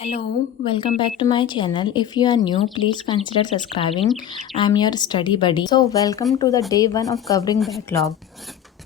Hello, welcome back to my channel. If you are new, please consider subscribing. I am your study buddy. So welcome to the day 1 of covering backlog.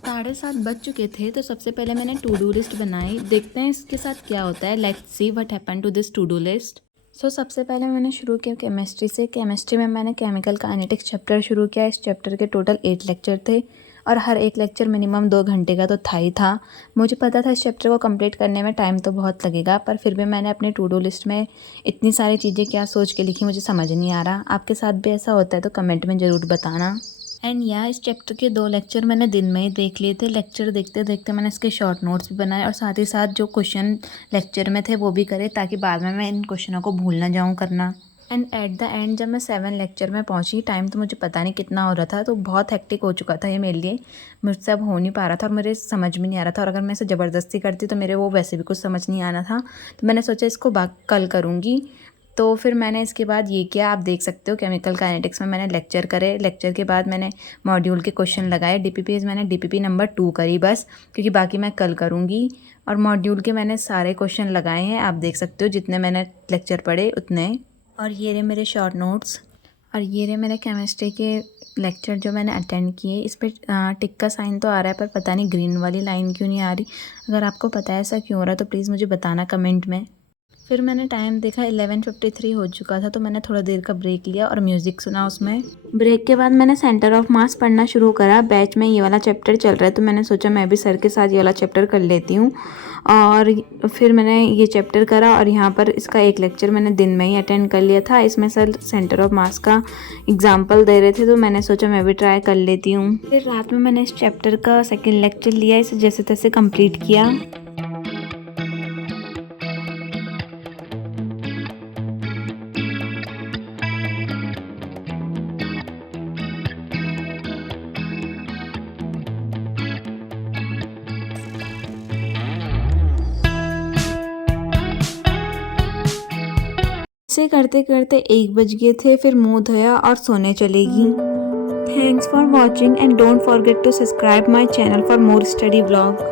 7:30 बज चुके थे तो सबसे पहले मैंने to do list बनाई। देखते हैं इसके साथ क्या होता है। Let's see what happened to this to do list. सबसे पहले मैंने शुरू किया केमिस्ट्री से। केमिस्ट्री में मैंने केमिकल काइनेटिक्स चैप्टर शुरू किया। इस चैप्टर के टोटल 8 लेक्चर थे और हर एक लेक्चर मिनिमम 2 घंटे का तो था ही था। मुझे पता था इस चैप्टर को कंप्लीट करने में टाइम तो बहुत लगेगा, पर फिर भी मैंने अपने टू डू लिस्ट में इतनी सारी चीज़ें क्या सोच के लिखी मुझे समझ नहीं आ रहा। आपके साथ भी ऐसा होता है तो कमेंट में ज़रूर बताना। एंड इस चैप्टर के 2 लेक्चर मैंने दिन में ही देख लिए थे। लेक्चर देखते देखते मैंने इसके शॉर्ट नोट्स भी बनाए और साथ ही साथ जो क्वेश्चन लेक्चर में थे वो भी करे, ताकि बाद में मैं इन क्वेश्चनों को भूल ना जाऊँ करना। एंड एट द एंड जब मैं 7 लेक्चर में पहुंची, टाइम तो मुझे पता नहीं कितना हो रहा था, तो बहुत हेक्टिक हो चुका था ये मेरे लिए। मुझसे अब हो नहीं पा रहा था और मेरे समझ में नहीं आ रहा था, और अगर मैं इसे ज़बरदस्ती करती तो मेरे वो वैसे भी कुछ समझ नहीं आना था। तो मैंने सोचा इसको कल करूँगी। तो फिर मैंने इसके बाद ये किया, आप देख सकते हो केमिकल काइनेटिक्स में मैंने लेक्चर करे। लेक्चर के बाद मैंने मॉड्यूल के क्वेश्चन लगाए। डीपीपी मैंने डीपीपी नंबर 2 करी बस, क्योंकि बाकी मैं कल करूँगी। और मॉड्यूल के मैंने सारे क्वेश्चन लगाए हैं, आप देख सकते हो जितने मैंने लेक्चर पढ़े उतने। और ये रहे मेरे शॉर्ट नोट्स, और ये रहे मेरे केमिस्ट्री के लेक्चर जो मैंने अटेंड किए। इस पर टिक का साइन तो आ रहा है, पर पता नहीं ग्रीन वाली लाइन क्यों नहीं आ रही। अगर आपको पता है ऐसा क्यों हो रहा है तो प्लीज़ मुझे बताना कमेंट में। फिर मैंने टाइम देखा 11:53 हो चुका था, तो मैंने थोड़ा देर का ब्रेक लिया और म्यूज़िक सुना उसमें। ब्रेक के बाद मैंने सेंटर ऑफ मास पढ़ना शुरू करा। बैच में ये वाला चैप्टर चल रहा है तो मैंने सोचा मैं भी सर के साथ ये वाला चैप्टर कर लेती हूँ। और फिर मैंने ये चैप्टर करा, और यहाँ पर इसका एक लेक्चर मैंने दिन में ही अटेंड कर लिया था। इसमें सर सेंटर ऑफ मास का एग्जाम्पल दे रहे थे, तो मैंने सोचा मैं भी ट्राई कर लेती हूँ। फिर रात में मैंने इस चैप्टर का सेकेंड लेक्चर लिया, इसे जैसे तैसे कम्प्लीट किया। से करते करते 1 बज गए थे। फिर मुंह धोया और सोने चलेगी। Thanks for watching and don't forget to subscribe my channel for more study vlog.